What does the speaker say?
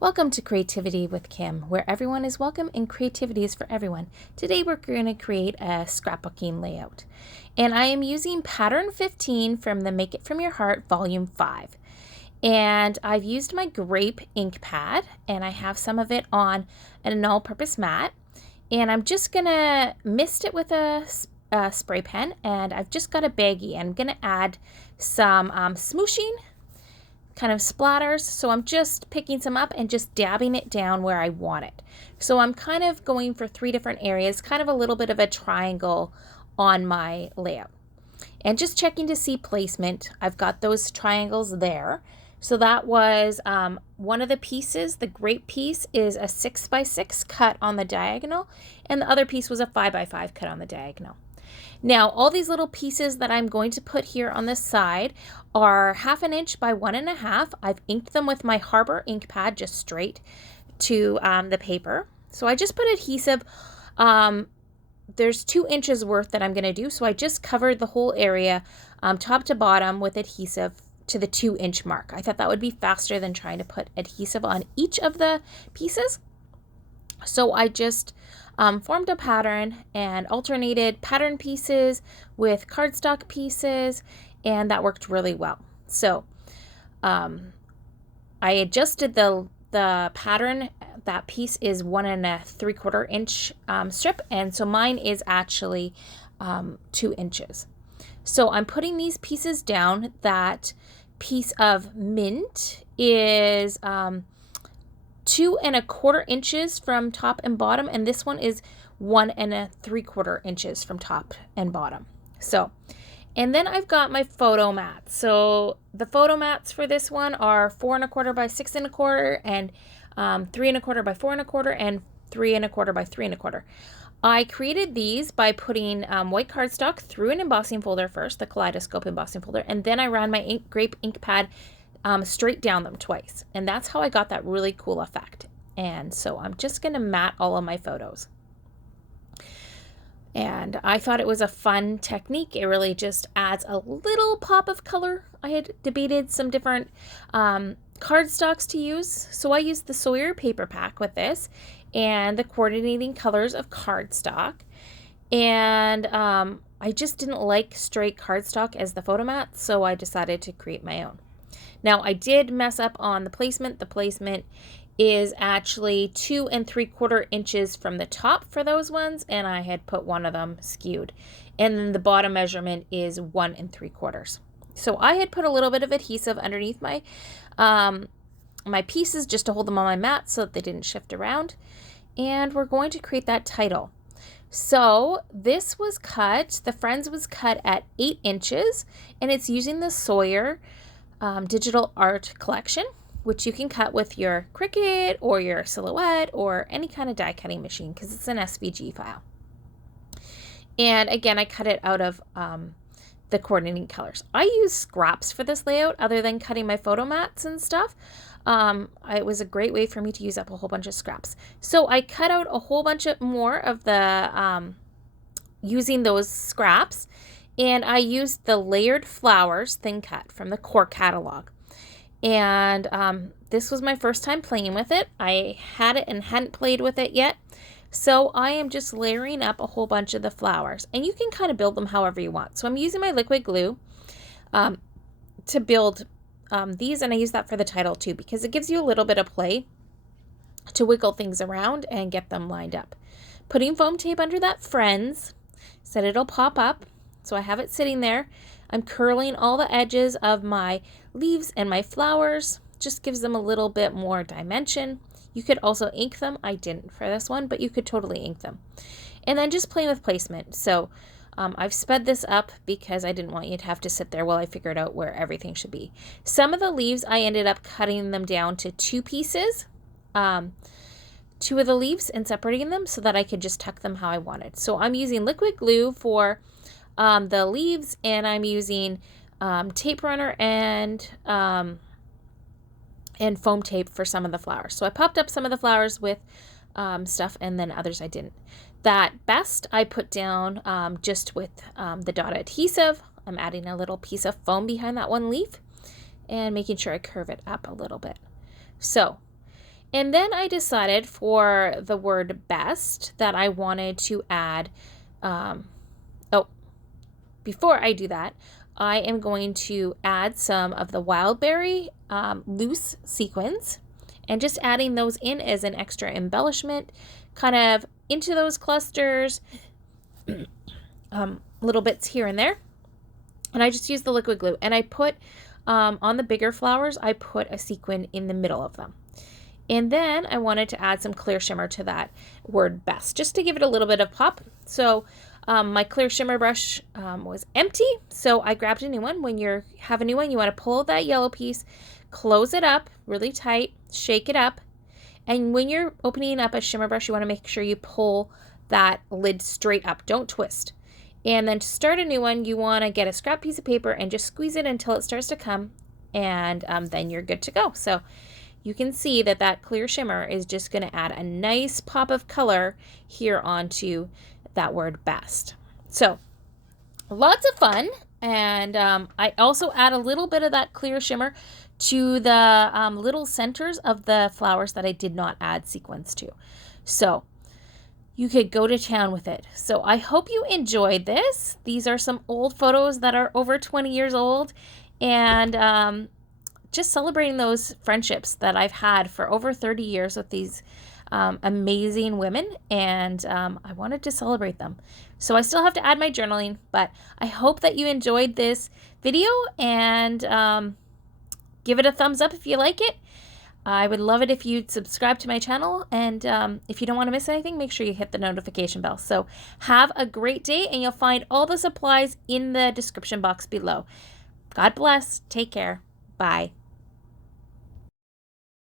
Welcome to Creativity with Kim, where everyone is welcome and creativity is for everyone. Today we're going to create a scrapbooking layout. And I am using pattern 15 from the Make It From Your Heart volume 5. And I've used my grape ink pad, and I have some of it on an all-purpose mat. And I'm just going to mist it with a spray pen, and I've just got a baggie. I'm going to add some smooshing kind of splatters. So I'm just picking some up and just dabbing it down where I want it. So I'm kind of going for 3 different areas, kind of a little bit of a triangle on my layout. And just checking to see placement. I've got those triangles there. So that was one of the pieces. The grape piece is a 6x6 cut on the diagonal, and the other piece was a 5x5 cut on the diagonal. Now, all these little pieces that I'm going to put here on this side are 1/2 inch by 1.5. I've inked them with my Harbor ink pad just straight to the paper. So I just put adhesive. There's 2 inches worth that I'm going to do. So I just covered the whole area top to bottom with adhesive to the 2-inch mark. I thought that would be faster than trying to put adhesive on each of the pieces. So I just formed a pattern and alternated pattern pieces with cardstock pieces, and that worked really well. So I adjusted the pattern. That piece is 1 3/4 inch strip, and so mine is actually 2 inches. So I'm putting these pieces down. That piece of mint is 2 1/4 inches from top and bottom, and this one is 1 3/4 inches from top and bottom. So, and then I've got my photo mats. So the photo mats for this one are 4 1/4 by 6 1/4 and 3 1/4 by 4 1/4 and 3 1/4 by 3 1/4. I created these by putting white cardstock through an embossing folder first, the kaleidoscope embossing folder, and then I ran my grape ink pad straight down them twice. And that's how I got that really cool effect. And so I'm just going to mat all of my photos. And I thought it was a fun technique. It really just adds a little pop of color. I had debated some different cardstocks to use. So I used the Sawyer paper pack with this and the coordinating colors of cardstock. And I just didn't like straight cardstock as the photo mat, so I decided to create my own. Now, I did mess up on the placement. The placement is actually 2 3/4 inches from the top for those ones, and I had put one of them skewed. And then the bottom measurement is 1 3/4. So I had put a little bit of adhesive underneath my my pieces just to hold them on my mat so that they didn't shift around. And we're going to create that title. So this was cut, the Friends was cut at 8 inches, and it's using the Sawyer digital art collection, which you can cut with your Cricut or your Silhouette or any kind of die cutting machine because it's an SVG file. And again, I cut it out of the coordinating colors. I use scraps for this layout other than cutting my photo mats and stuff. It was a great way for me to use up a whole bunch of scraps. So I cut out a whole bunch of more of the using those scraps. And I used the layered flowers thin cut from the core catalog. And this was my first time playing with it. I had it and hadn't played with it yet. So I am just layering up a whole bunch of the flowers. And you can kind of build them however you want. So I'm using my liquid glue to build these. And I use that for the title too, because it gives you a little bit of play to wiggle things around and get them lined up. Putting foam tape under that Friends so that it'll pop up. So I have it sitting there. I'm curling all the edges of my leaves and my flowers. Just gives them a little bit more dimension. You could also ink them. I didn't for this one, but you could totally ink them. And then just playing with placement. So I've sped this up because I didn't want you to have to sit there while I figured out where everything should be. Some of the leaves, I ended up cutting them down to 2 pieces. 2 of the leaves and separating them so that I could just tuck them how I wanted. So I'm using liquid glue for the leaves, and I'm using tape runner and foam tape for some of the flowers. So I popped up some of the flowers with stuff, and then others I didn't. That best I put down just with the dot adhesive. I'm adding a little piece of foam behind that one leaf and making sure I curve it up a little bit. So, And then I decided for the word best that I wanted to add, oh, before I do that, I am going to add some of the wildberry loose sequins and just adding those in as an extra embellishment, kind of into those clusters, little bits here and there. And I just use the liquid glue, and I put on the bigger flowers, I put a sequin in the middle of them. And then I wanted to add some clear shimmer to that word best, just to give it a little bit of pop. So my clear shimmer brush was empty, so I grabbed a new one. When you have a new one, you want to pull that yellow piece, close it up really tight, shake it up. And when you're opening up a shimmer brush, you want to make sure you pull that lid straight up. Don't twist. And then to start a new one, you want to get a scrap piece of paper and just squeeze it until it starts to come, and then you're good to go. So you can see that that clear shimmer is just going to add a nice pop of color here onto that word best. So lots of fun. And I also add a little bit of that clear shimmer to the little centers of the flowers that I did not add sequins to. So you could go to town with it. So I hope you enjoyed this. These are some old photos that are over 20 years old, and just celebrating those friendships that I've had for over 30 years with these amazing women, and I wanted to celebrate them. So I still have to add my journaling, but I hope that you enjoyed this video, and give it a thumbs up if you like it. I would love it if you'd subscribe to my channel, and if you don't want to miss anything, make sure you hit the notification bell. So have a great day, and you'll find all the supplies in the description box below. God bless. Take care. Bye.